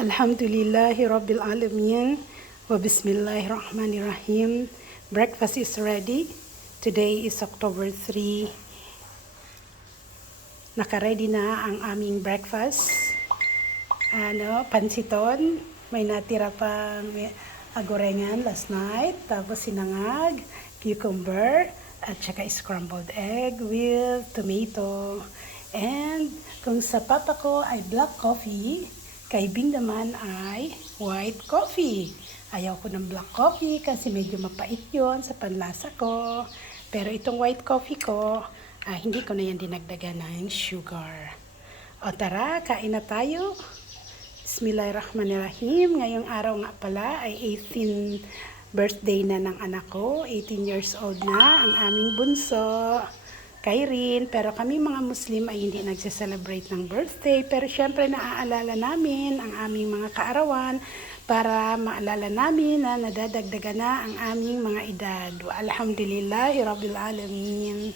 Alhamdulillahi Rabbil Alamin wa Bismillahirrahmanirrahim. Breakfast is ready. Today is October 3. Naka-ready na ang aming breakfast. Pansiton. May natira pang agorengan last night. Tapos sinangag, cucumber, at saka scrambled egg with tomato. And kung sa papa ko ay black coffee, kay Bing naman ay white coffee. Ayaw ko ng black coffee kasi medyo mapait yun sa panlasa ko. Pero itong white coffee ko, hindi ko na yan dinagdagan ng sugar. O tara, kain na tayo. Bismillahirrahmanirrahim. Ngayong araw nga pala ay 18th birthday na ng anak ko. 18 years old na ang aming bunso. Kairin, pero kami mga Muslim ay hindi nagse-celebrate ng birthday, pero syempre naaalala namin ang aming mga kaarawan para maalala namin na nadadagdagan na ang aming mga edad. Alhamdulillahi Rabbil Alamin.